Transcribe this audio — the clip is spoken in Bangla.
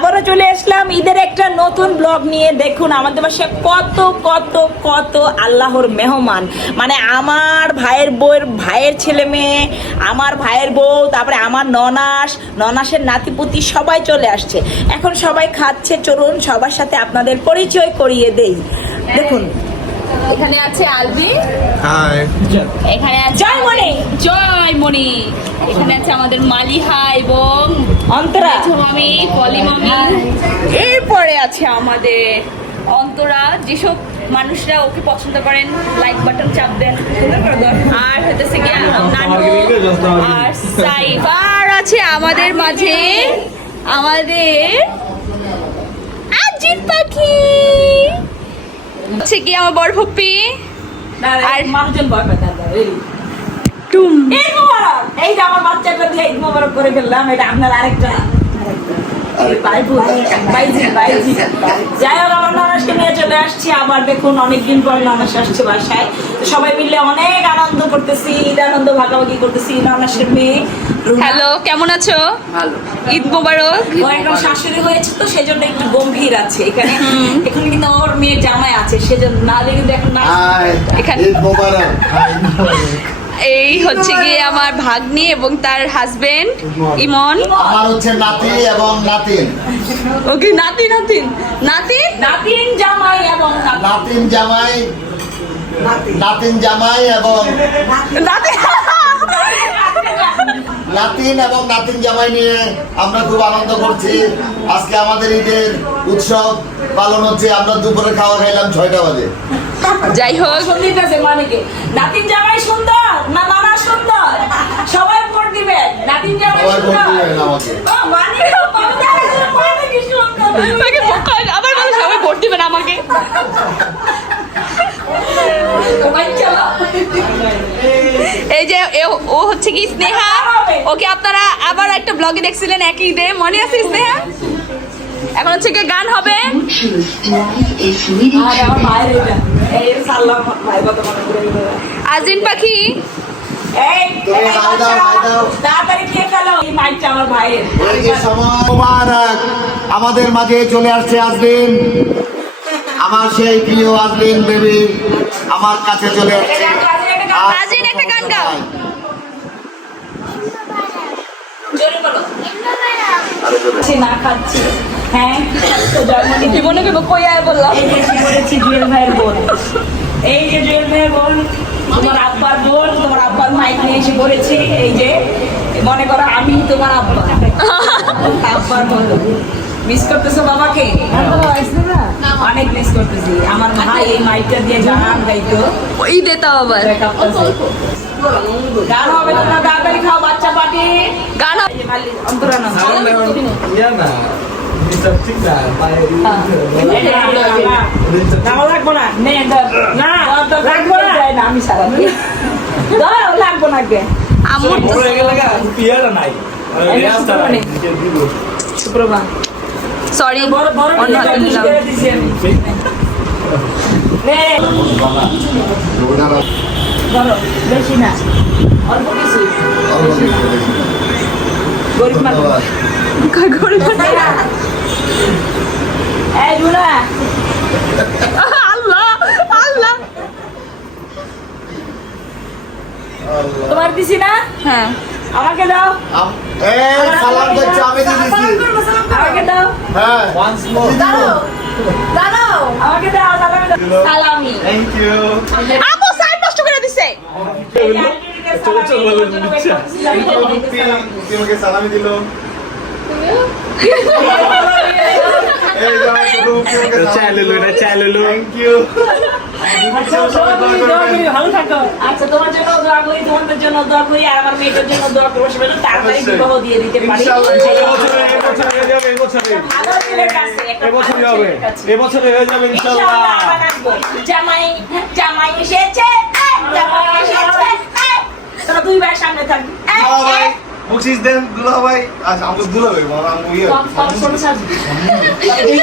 আবারও চলে আসলাম ঈদের একটা নতুন ব্লগ নিয়ে। দেখুন আমাদের বাসায় কত কত কত আল্লাহর মেহমান, মানে আমার ভাইয়ের বউয়ের ভাইয়ের ছেলে মেয়ে, আমার ভাইয়ের বউ, তারপরে আমার ননাসের নাতিপুতি সবাই চলে আসছে। এখন সবাই খাচ্ছে, চলুন সবার সাথে আপনাদের পরিচয় করিয়ে দেই। দেখুন এখানে আছে আলবি, হাই, এখানে আছে জয়মণি, এখানে আছে আমাদের মালিহা এবং অন্তরা, মামি, পলি মামি। এরপরে আছে আমাদের অন্তরা। যেসব মানুষরা ওকে পছন্দ করেন লাইক বাটন চাপ দেন। আর হইতেছে কি নানু আর সাইফ। আর আছে আমাদের মাঝে আমাদের আজিত পাখি, হচ্ছে কি আমার বড় ফুপ্পি আর মানুষজন ভয় পায় না। টুম। ঈদ মোবারক। এই যে আমার বাচ্চাটা দিয়ে ঈদ মোবারক করে ফেললাম। এটা আপনার আরেকটা যাই হোক, আমার ননাসকে নিয়ে চলে আসছি আবার। দেখুন অনেকদিন পর ননাস আসছে বাসায়, সবাই মিলে অনেক আনন্দ করতেছি, ঈদ আনন্দ ভাগাভাগি করতেছি। ননাসের মেয়ে হ্যালো, কেমন আছো? ভালো। ঈদ মোবারক। ও এখন শাশুড়ি হয়েছে তো সেজন্য একটু গম্ভীর আছে। এখানে কিন্তু ওর মেয়ের জামাই আছে, সেজন্য নাহলে কিন্তু এখন না। এখানে এই হচ্ছে গিয়ে আমার ভাগ্নি এবং তার হাজবেন্ড ইমন। আমার হচ্ছে নাতি এবং নাতিন। ওকে নাতি নাতিন নাতিন নাতিন জামাই এবং নাতিন জামাই, নাতিন জামাই এবং নাতি নাতিন এবং নাতিন জামাই নিয়ে আমরা খুব আনন্দ করছি। আজকে আমাদের ঈদের উৎসব পালন হচ্ছে। আমরা দুপুরে খাওয়া খাইলাম 6টা বাজে। যাই হোক, সন্দীপ আছে মানে কি নাতিন জামাই সুন্দর না নানা সুন্দর? সবাই ভোট দিবেন। নাতিন জামাই সবাই ভোট সুন্দর। দিবেন আমাকে। ও মানে মানে কি সুন্দর। আমাকে আবার বলো সবাই ভোট দিবেন আমাকে। এই যে ও হচ্ছে কি স্নেহা, ওকে আপনারা আবার একটা ব্লগে দেখছিলেন একই ঈদে, মনে আছে স্নেহা? এখন হচ্ছে কি গান হবে। আজিন পাখি আমাদের মাঝে চলে আসছে আজলিন, আমার সেই প্রিয় আজলিন বেবি আমার কাছে চলে আসছে। আজিন একটা গান গাও। না খাচ্ছি। হ্যাঁ জীবনকে কইয়ায় বললাম। এই যে করেছি জুয়েল ভাইয়ের বোন, এই যে জুয়েল ভাইয়ের বোন, তোমার আব্বার বোন, তোমার আব্বার মাইক নিয়ে এসে পড়েছি। এই যে মনে করো আমি তোমার আব্বা, আব্বার বোন। মিস করতেছো বাবাকে? অনেক মিস করতেছি। আমার ভাই এই মাইকটা দিয়ে গান গাইতো। ঈদে তাও আবার গান হবে, তোমরা তাড়াতাড়ি খাও, বাচ্চা পার্টি গান অন্তরা না লাগবো না, লাগবো না, আমি সারা লাগবো না। আমার সুপ্রভাত, সরি অন্য হাতে নিলাম। বেশি না, অল্প কিছু। গরিব মানুষ। এই রুনা, আল্লাহ আল্লাহ, তোমার দিছি না? হ্যাঁ আমাকে দাও। সালাম করছে, আমি দিয়ে দিচ্ছি। আমাকে দাও। হ্যাঁ, আমাকে দাও সালামি। Thank you. আমো সাইড নষ্ট করে দিছে। তোমাকে সালামি দিল। Thank you. ভালো থাকো। আচ্ছা তোমার জন্য দোয়া করি, তোমাদের জন্য দোয়া করি, আর আমার মেয়েটার জন্য দোয়া করবো, সেটা তাড়াতাড়ি বিবাহ দিয়ে দিতে পারি। জামাই জামাই এসেছে, জামাই এসেছে। তোরা দুই ভাই সামনে থাকবি। বলছিস দেন দুলা ভাই, আচ্ছা আমরা দুলা ভাই বাবা, আমি